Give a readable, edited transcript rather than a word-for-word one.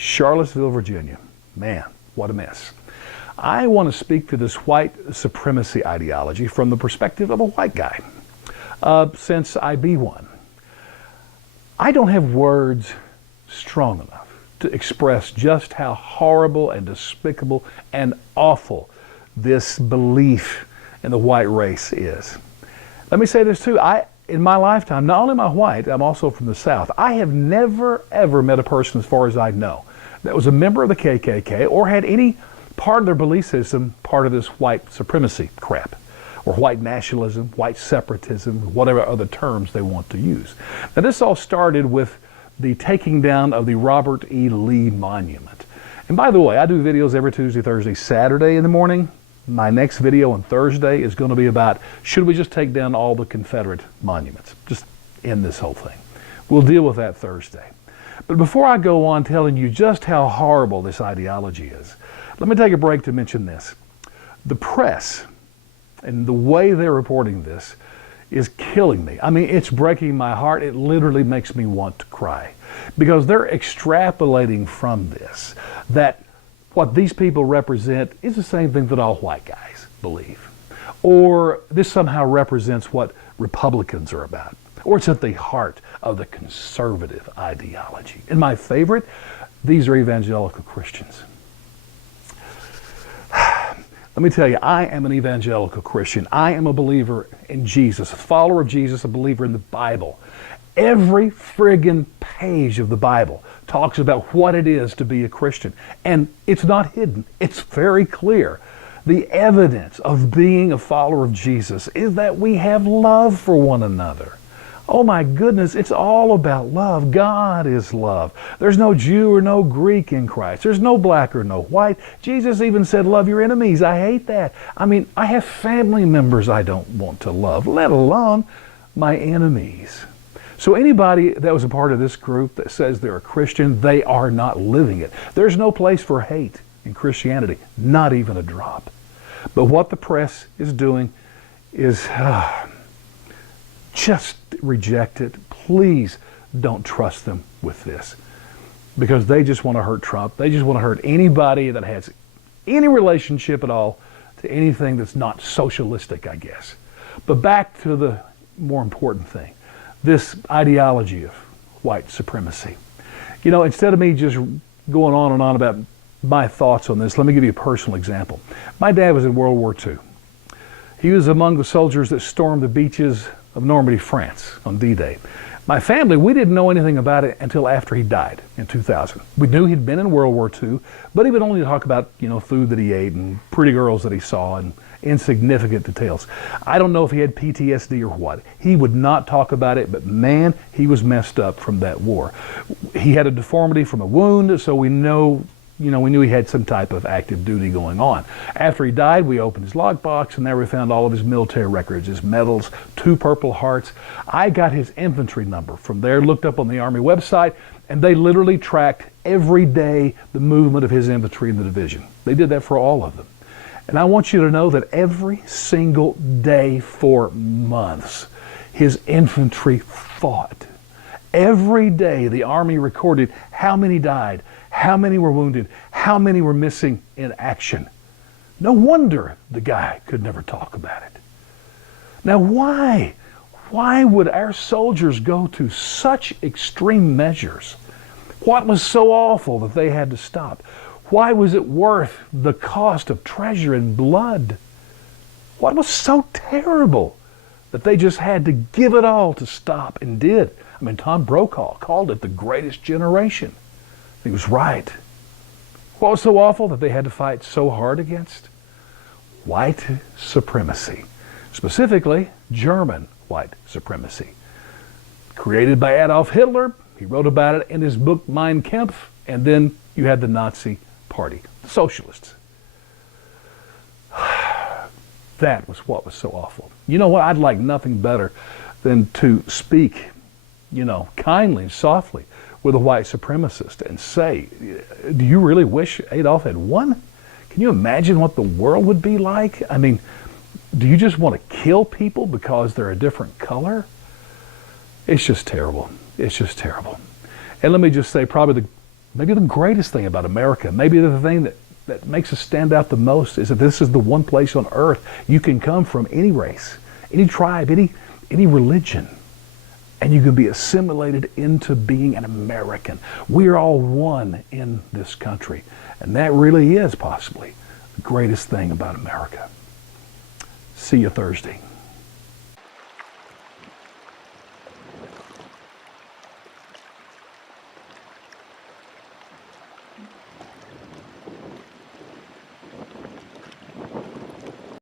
Charlottesville, Virginia. Man, what a mess. I want to speak to this white supremacy ideology from the perspective of a white guy, since I be one. I don't have words strong enough to express just how horrible and despicable and awful this belief in the white race is. Let me say this too. In my lifetime, not only am I white, I'm also from the South. I have never, ever met a person, as far as I know, that was a member of the KKK or had any part of their belief system part of this white supremacy crap, or white nationalism, white separatism, whatever other terms they want to use. Now, this all started with the taking down of the Robert E. Lee Monument. And by the way, I do videos every Tuesday, Thursday, Saturday in the morning. My next video on Thursday is going to be about, should we just take down all the Confederate monuments? Just end this whole thing. We'll deal with that Thursday. But before I go on telling you just how horrible this ideology is, let me take a break to mention this. The press and the way they're reporting this is killing me. I mean, it's breaking my heart. It literally makes me want to cry, because they're extrapolating from this that what these people represent is the same thing that all white guys believe, or this somehow represents what Republicans are about, or it's at the heart of the conservative ideology. And my favorite, these are evangelical Christians. Let me tell you, I am an evangelical Christian. I am a believer in Jesus, a follower of Jesus, a believer in the Bible. Every friggin' page of the Bible talks about what it is to be a Christian. And it's not hidden. It's very clear. The evidence of being a follower of Jesus is that we have love for one another. Oh my goodness, it's all about love. God is love. There's no Jew or no Greek in Christ. There's no black or no white. Jesus even said, love your enemies. I hate that. I mean, I have family members I don't want to love, let alone my enemies. So anybody that was a part of this group that says they're a Christian, they are not living it. There's no place for hate in Christianity, not even a drop. But what the press is doing is just reject it. Please don't trust them with this, because they just want to hurt Trump. They just want to hurt anybody that has any relationship at all to anything that's not socialistic, I guess. But back to the more important thing, this ideology of white supremacy. You know, instead of me just going on and on about my thoughts on this, let me give you a personal example. My dad was in World War II. He was among the soldiers that stormed the beaches of Normandy, France on D-Day. My family, we didn't know anything about it until after he died in 2000. We knew he'd been in World War II, but he would only talk about, food that he ate and pretty girls that he saw and insignificant details. I don't know if he had PTSD or what. He would not talk about it, but man, he was messed up from that war. He had a deformity from a wound, so we knew he had some type of active duty going on. After he died, we opened his lockbox, and there we found all of his military records, his medals, 2 Purple Hearts. I got his infantry number from there, looked up on the Army website, and they literally tracked every day the movement of his infantry in the division. They did that for all of them. And I want you to know that every single day for months, his infantry fought. Every day the Army recorded how many died, how many were wounded, how many were missing in action. No wonder the guy could never talk about it. Now why? Why would our soldiers go to such extreme measures? What was so awful that they had to stop? Why was it worth the cost of treasure and blood? What was so terrible that they just had to give it all to stop, and did? I mean, Tom Brokaw called it the greatest generation. He was right. What was so awful that they had to fight so hard against? White supremacy. Specifically, German white supremacy. Created by Adolf Hitler. He wrote about it in his book Mein Kampf. And then you had the Nazi Party, the socialists. That was what was so awful. You know what? I'd like nothing better than to speak, kindly and softly with a white supremacist and say, do you really wish Adolf had won? Can you imagine what the world would be like? I mean, do you just want to kill people because they're a different color? It's just terrible. It's just terrible. And let me just say, probably the maybe the greatest thing about America, maybe the thing that makes us stand out the most is that this is the one place on earth you can come from any race, any tribe, any religion, and you can be assimilated into being an American. We are all one in this country, and that really is possibly the greatest thing about America. See you Thursday.